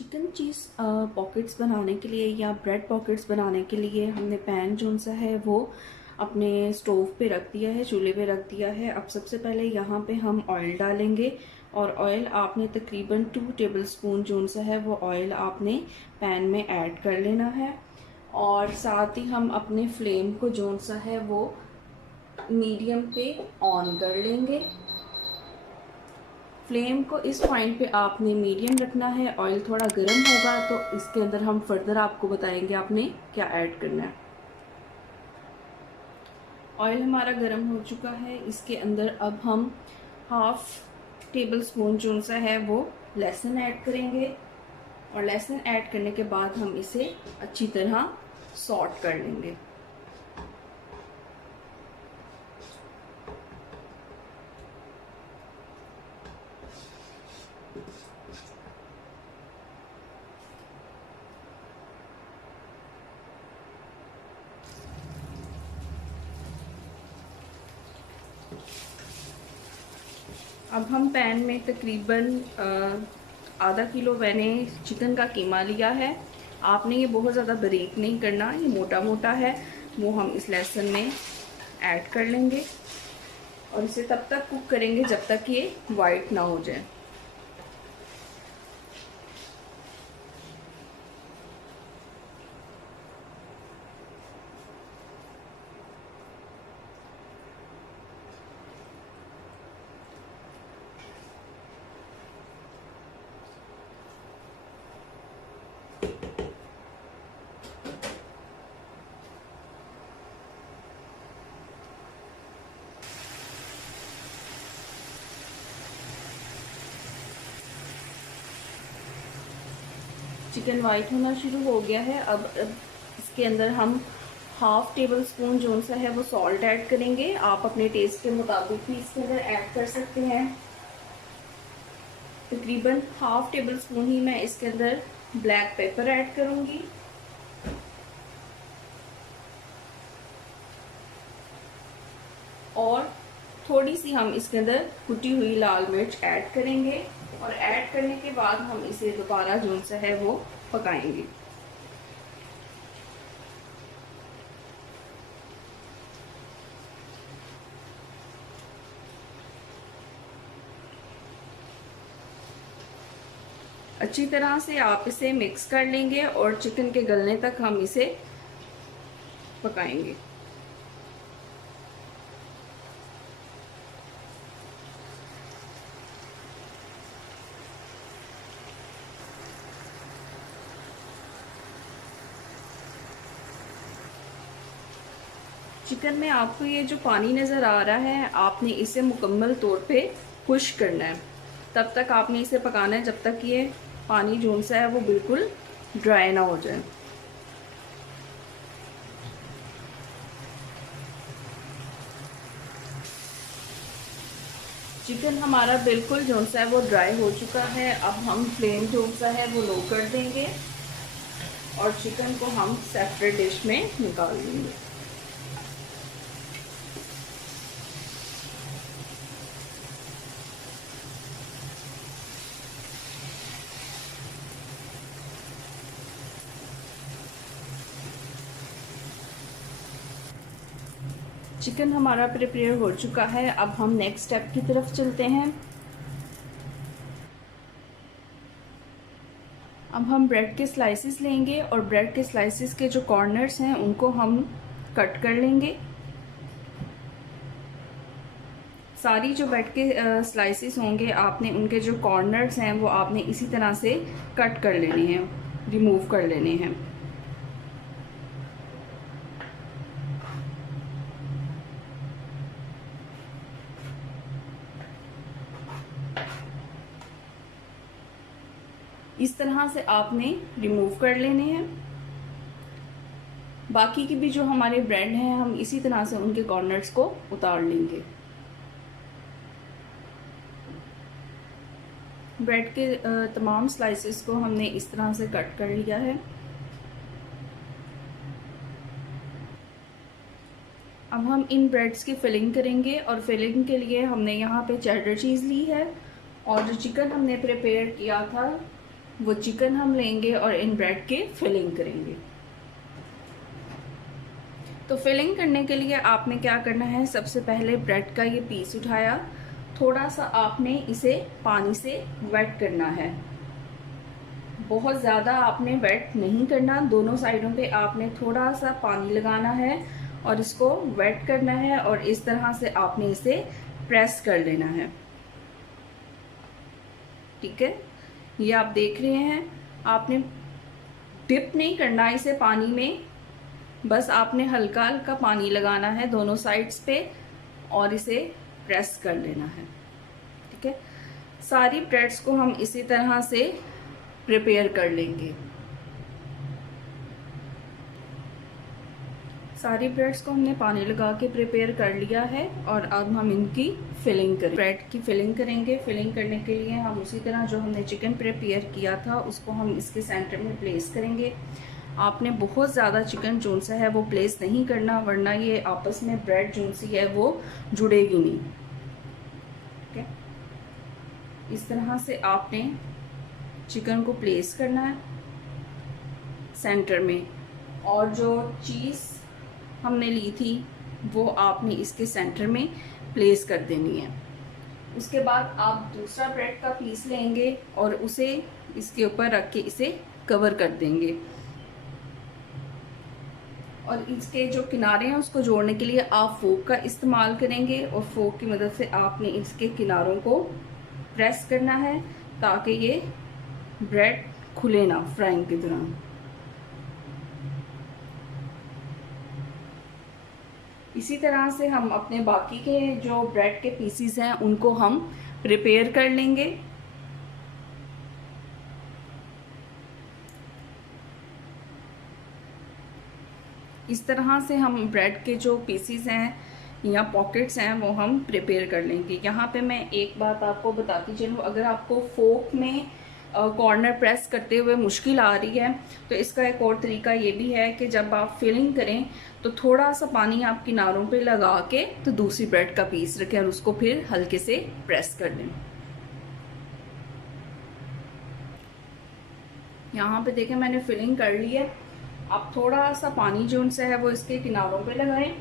Chicken चीज़ pockets बनाने के लिए या ब्रेड पॉकेट्स बनाने के लिए हमने पैन जो सा है वो अपने स्टोव पे रख दिया है, चूल्हे पे रख दिया है। अब सबसे पहले यहाँ पे हम ऑयल डालेंगे और ऑयल आपने तकरीबन 2 टेबलस्पून जो सा है वो ऑयल आपने पैन में ऐड कर लेना है। और साथ ही हम अपने फ्लेम को जो सा है वो मीडियम पे ऑन कर लेंगे। फ्लेम को इस पॉइंट पे आपने मीडियम रखना है। ऑयल थोड़ा गर्म होगा तो इसके अंदर हम फर्दर आपको बताएंगे आपने क्या ऐड करना है। ऑयल हमारा गर्म हो चुका है। इसके अंदर अब हम हाफ टेबल स्पून जो सा है वो लहसुन ऐड करेंगे और लहसुन ऐड करने के बाद हम इसे अच्छी तरह सॉट कर लेंगे। अब हम पैन में तकरीबन आधा किलो मैंने चिकन का कीमा लिया है। आपने ये बहुत ज़्यादा बारीक नहीं करना, ये मोटा मोटा है, वो हम इस लहसुन में ऐड कर लेंगे और इसे तब तक कुक करेंगे जब तक ये वाइट ना हो जाए। चिकन वाइट होना शुरू हो गया है। अब इसके अंदर हम हाफ टेबल स्पून जो सा है वो सॉल्ट ऐड करेंगे। आप अपने टेस्ट के मुताबिक भी इसके अंदर ऐड कर सकते हैं। तकरीबन हाफ टेबल स्पून ही मैं इसके अंदर ब्लैक पेपर ऐड करूंगी। और थोड़ी सी हम इसके अंदर कुटी हुई लाल मिर्च ऐड करेंगे और ऐड करने के बाद हम इसे दोबारा जो सा है वो पकाएंगे। अच्छी तरह से आप इसे मिक्स कर लेंगे और चिकन के गलने तक हम इसे पकाएंगे। चिकन में आपको ये जो पानी नज़र आ रहा है, आपने इसे मुकम्मल तौर पे खुश्क करना है। तब तक आपने इसे पकाना है जब तक ये पानी जो सा है वो बिल्कुल ड्राई ना हो जाए। चिकन हमारा बिल्कुल जो सा है वो ड्राई हो चुका है। अब हम फ्लेम जो सा है वो लो कर देंगे और चिकन को हम सेपरेट डिश में निकाल देंगे। चिकन हमारा प्रिपेयर हो चुका है। अब हम नेक्स्ट स्टेप की तरफ चलते हैं। अब हम ब्रेड के स्लाइसेस लेंगे और ब्रेड के स्लाइसेस के जो कॉर्नर्स हैं उनको हम कट कर लेंगे। सारी जो ब्रेड के स्लाइसेस होंगे, आपने उनके जो कॉर्नर्स हैं वो आपने इसी तरह से कट कर लेने हैं, रिमूव कर लेने हैं। इस तरह से आपने रिमूव कर लेने हैं। बाकी की भी जो हमारे ब्रेड हैं हम इसी तरह से उनके कॉर्नर्स को उतार लेंगे। ब्रेड के तमाम स्लाइसेस को हमने इस तरह से कट कर लिया है। अब हम इन ब्रेड्स की फिलिंग करेंगे और फिलिंग के लिए हमने यहाँ पे चेडर चीज़ ली है और जो चिकन हमने प्रिपेयर किया था वो चिकन हम लेंगे और इन ब्रेड के फिलिंग करेंगे। तो फिलिंग करने के लिए आपने क्या करना है, सबसे पहले ब्रेड का ये पीस उठाया, थोड़ा सा आपने इसे पानी से वेट करना है। बहुत ज़्यादा आपने वेट नहीं करना, दोनों साइडों पे आपने थोड़ा सा पानी लगाना है और इसको वेट करना है और इस तरह से आपने इसे प्रेस कर लेना है। ठीक है, ये आप देख रहे हैं, आपने डिप नहीं करना इसे पानी में, बस आपने हल्का हल्का पानी लगाना है दोनों साइड्स पे और इसे प्रेस कर लेना है। ठीक है, सारी ब्रेड्स को हम इसी तरह से प्रिपेयर कर लेंगे। सारी ब्रेड्स को हमने पानी लगा के प्रिपेयर कर लिया है और अब हम इनकी फिलिंग करें, ब्रेड की फिलिंग करेंगे। फिलिंग करने के लिए हम उसी तरह जो हमने चिकन प्रिपेयर किया था उसको हम इसके सेंटर में प्लेस करेंगे। आपने बहुत ज़्यादा चिकन जोन सा है वो प्लेस नहीं करना, वरना ये आपस में ब्रेड जोन सी है वो जुड़ेगी नहीं। ठीक है, इस तरह से आपने चिकन को प्लेस करना है सेंटर में, और जो चीज़ हमने ली थी वो आपने इसके सेंटर में प्लेस कर देनी है। उसके बाद आप दूसरा ब्रेड का पीस लेंगे और उसे इसके ऊपर रख के इसे कवर कर देंगे और इसके जो किनारे हैं उसको जोड़ने के लिए आप फोक का इस्तेमाल करेंगे और फोक की मदद से आपने इसके किनारों को प्रेस करना है ताकि ये ब्रेड खुले ना फ्राइंग की तरह। इसी तरह से हम अपने बाकी के जो ब्रेड के पीसीज हैं उनको हम प्रिपेयर कर लेंगे। इस तरह से हम ब्रेड के जो पीसीज हैं या पॉकेट्स हैं वो हम प्रिपेयर कर लेंगे। यहाँ पे मैं एक बात आपको बताती चलूँ, अगर आपको फोक में कॉर्नर प्रेस करते हुए मुश्किल आ रही है तो इसका एक और तरीका ये भी है कि जब आप फिलिंग करें तो थोड़ा सा पानी आप किनारों पे लगा के तो दूसरी ब्रेड का पीस रखें और उसको फिर हल्के से प्रेस कर दें। यहाँ पे देखें मैंने फिलिंग कर ली है। आप थोड़ा सा पानी जो उनसे है वो इसके किनारों पे लगाएं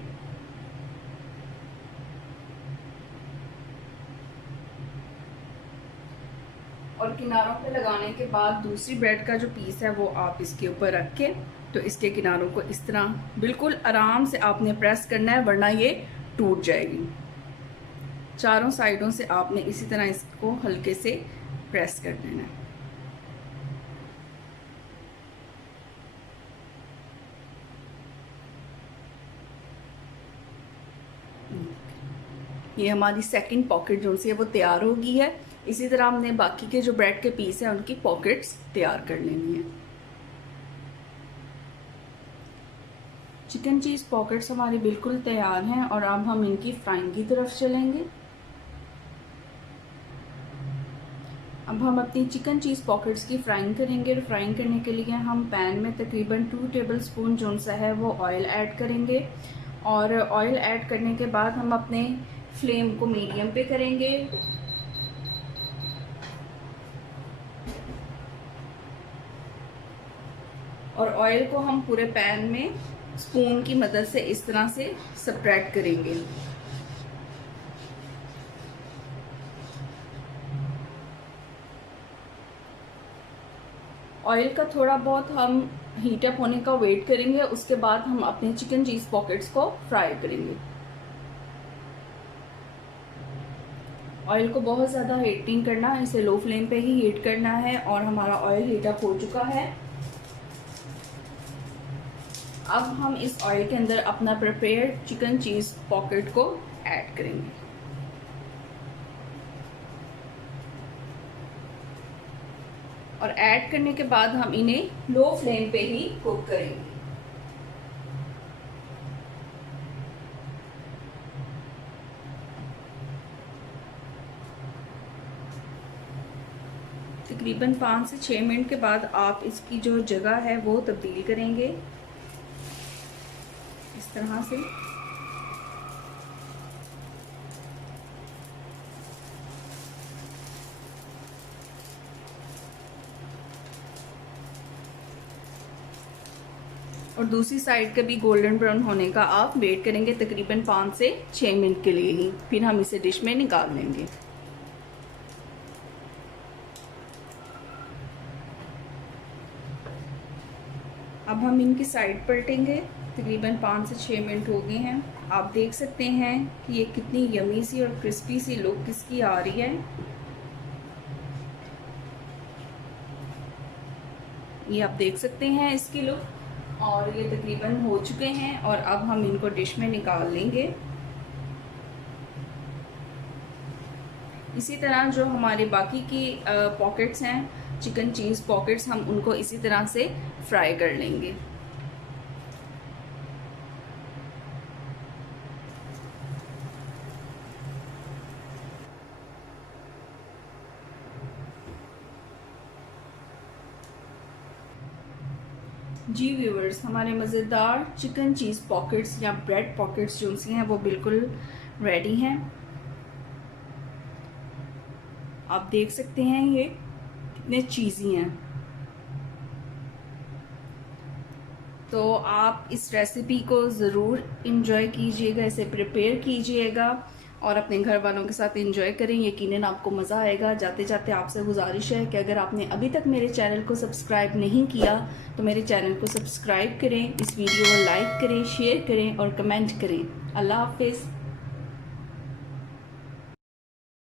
और किनारों पे लगाने के बाद दूसरी ब्रेड का जो पीस है वो आप इसके ऊपर रख के तो इसके किनारों को इस तरह बिल्कुल आराम से आपने प्रेस करना है, वरना ये टूट जाएगी। चारों साइडों से आपने इसी तरह इसको हल्के से प्रेस कर देना है। ये हमारी सेकंड पॉकेट जो सी है वो तैयार हो गई है। इसी तरह हमने बाकी के जो ब्रेड के पीस हैं उनकी पॉकेट्स तैयार कर लेनी है। चिकन चीज़ पॉकेट्स हमारी बिल्कुल तैयार हैं और अब हम इनकी फ्राइंग की तरफ चलेंगे। अब हम अपनी चिकन चीज़ पॉकेट्स की फ्राइंग करेंगे। फ्राइंग करने के लिए हम पैन में तकरीबन 2 टेबलस्पून जो सा है वो ऑयल ऐड करेंगे और ऑयल ऐड करने के बाद हम अपने फ्लेम को मीडियम पे करेंगे और ऑयल को हम पूरे पैन में स्पून की मदद से इस तरह से स्प्रेड करेंगे। ऑयल का थोड़ा बहुत हम हीटअप होने का वेट करेंगे, उसके बाद हम अपने चिकन चीज़ पॉकेट्स को फ्राई करेंगे। ऑयल को बहुत ज़्यादा हीट नहीं करना, इसे लो फ्लेम पे ही हीट करना है और हमारा ऑयल हीटअप हो चुका है। अब हम इस ऑयल के अंदर अपना प्रिपेयर्ड चिकन चीज़ पॉकेट को ऐड करेंगे और ऐड करने के बाद हम इन्हें लो फ्लेम पे ही कुक करेंगे। तकरीबन 5 से 6 मिनट के बाद आप इसकी जो जगह है वो तब्दील करेंगे इस तरह से। और दूसरी साइड का भी गोल्डन ब्राउन होने का आप वेट करेंगे तकरीबन 5 से 6 मिनट के लिए ही, फिर हम इसे डिश में निकाल लेंगे। अब हम इनकी साइड पलटेंगे। तकरीबन 5 से 6 मिनट हो गए हैं। आप देख सकते हैं कि ये कितनी यमी सी और क्रिस्पी सी लुक इसकी आ रही है। ये आप देख सकते हैं इसकी लुक, और ये तकरीबन हो चुके हैं और अब हम इनको डिश में निकाल लेंगे। इसी तरह जो हमारे बाकी की पॉकेट्स हैं, चिकन चीज़ पॉकेट्स, हम उनको इसी तरह से फ्राई कर लेंगे। जी व्यूअर्स, हमारे मज़ेदार चिकन चीज़ पॉकेट्स या ब्रेड पॉकेट्स जो सी हैं वो बिल्कुल रेडी हैं। आप देख सकते हैं ये कितने चीज़ी हैं। तो आप इस रेसिपी को ज़रूर इंजॉय कीजिएगा, इसे प्रिपेयर कीजिएगा और अपने घर वालों के साथ इंजॉय करें। यकीनन आपको मज़ा आएगा। जाते जाते आपसे गुजारिश है कि अगर आपने अभी तक मेरे चैनल को सब्सक्राइब नहीं किया तो मेरे चैनल को सब्सक्राइब करें, इस वीडियो को लाइक करें, शेयर करें और कमेंट करें। अल्लाह हाफिज़।